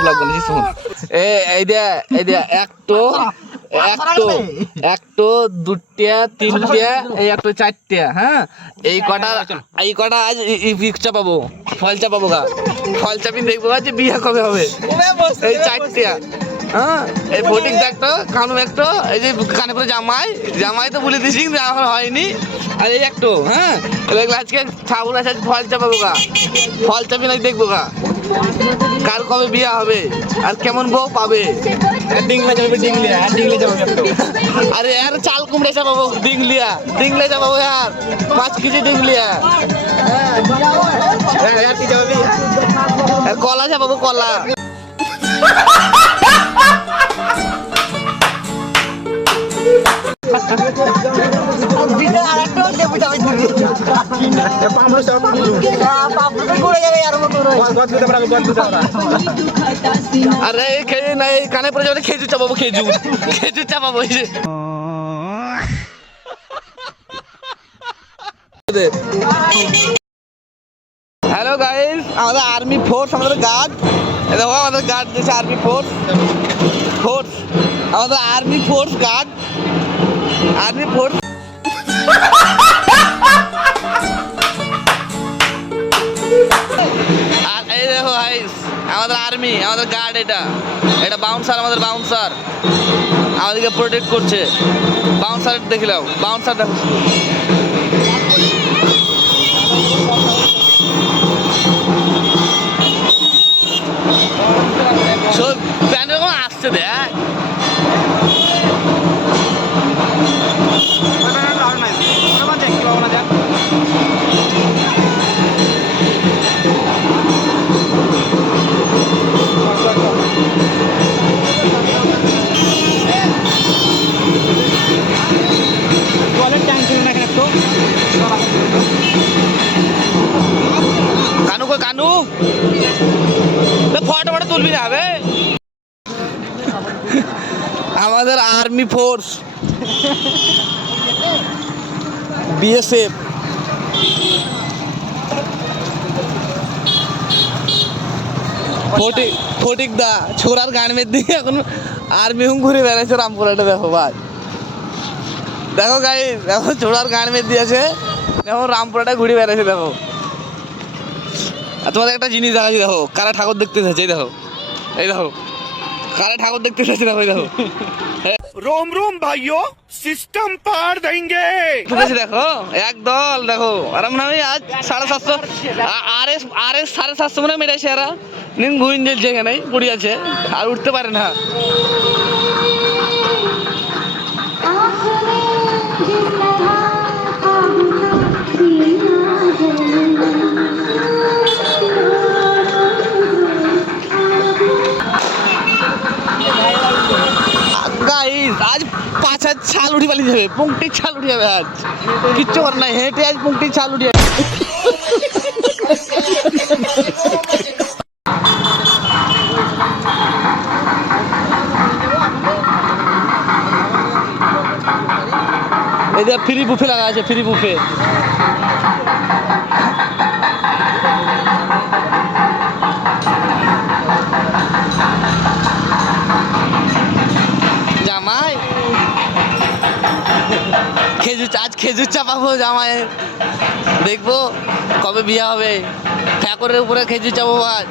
Blog বানাচ্ছি শোন। এই যে একটো দুটিয়া তিনটিয়া এই একটা চারটিয়া, হ্যাঁ এই কটা আজ চাপাবো, ফল চাপাবো গা, ফল চাপিয়ে দেখবো যে বিয়ে কবে হবে। এই চারটিয়া, হ্যাঁ এই ফটিক দেখতো, কানু একটা, এই যে কানে পরে জামাই তো বলে দিছি এখন হয়নি। আর এই একটু, হ্যাঁ দেখলে আজকে ঠাকুর আছে, ফল চাপাবো গা, ফল চাপি না দেখবো গা কার কবে বিয়ে হবে আর কেমন বউ পাবে। আরে यार চাল কুমড়ে চাপাবো, ডিংলে চাপাবো यार 5 কেজি ডিংলিয়া। কলা চাপাবো, কলা। আরে খেজুর নাই, কানে পড়ে যাবে, খেজুর চাপাবো, খেজুর চাপাবো। হ্যালো গাইস, আমাদের আর্মি ফোর্স, আমাদের গার্ড, দেখো আমাদের গার্ড দিয়েছে আর্মি ফোর্স, আমাদের army force guard, army force. আর এই দেখো গাইস আমাদের আর্মি, আমাদের গার্ড, এটা বাউন্সার, আমাদের বাউন্সার আমাদেরকে প্রোটেক্ট করছে। বাউন্সার দেখিলাম, বাউন্সার দেখো সব প্যান্ডেল কোনো আসছে দেখ। কানু ফটো তুলবি না হবে। আমাদের আর্মি ফোর্স বিএসএফ ফটিক দা ছোড়ার গান মেয়ে দিয়ে এখন আর্মি হুম ঘুরে বেড়াচ্ছে রামপুরহাটে। দেখো ভাই, দেখো গাইস, এখন ছোড়ার গান মেয়ে দিয়েছে, এখন রামপুরহাটে ঘুরে বেড়াচ্ছে। দেখো আর তোমাদের একটা জিনিস দেখাচ্ছি, দেখো কারা ঠাকুর দেখতে এসেছে। এই দেখো কারা ঠাকুর দেখতে এসেছে, দেখো এই দেখো। रोम रोम भाइयों, सिस्टम पार देंगे। দেখো একদল, দেখো আরাম না আজ 750 আর এস 750 মনে মেরেছে এরা। নিন ঘুরিন জেলছে, এখানে পড়ে আছে আর উঠতে পারে না। আজ 5 ছাল উঠি পালিয়ে যাবে, পুংটির ছাল উঠে যাবে। আজ কিচ্ছু কর নাই, হেঁটে আজ পুংটির ছাল উঠে যাবে। এই যে ফ্রি বুফে লাগা আছে, ফ্রি বুফে। জামাই খেজুর চাপাবো, জামাই দেখবো কবে বিয়ে হবে, ঠাকুরের উপরে খেজুর চাপাবো আজ।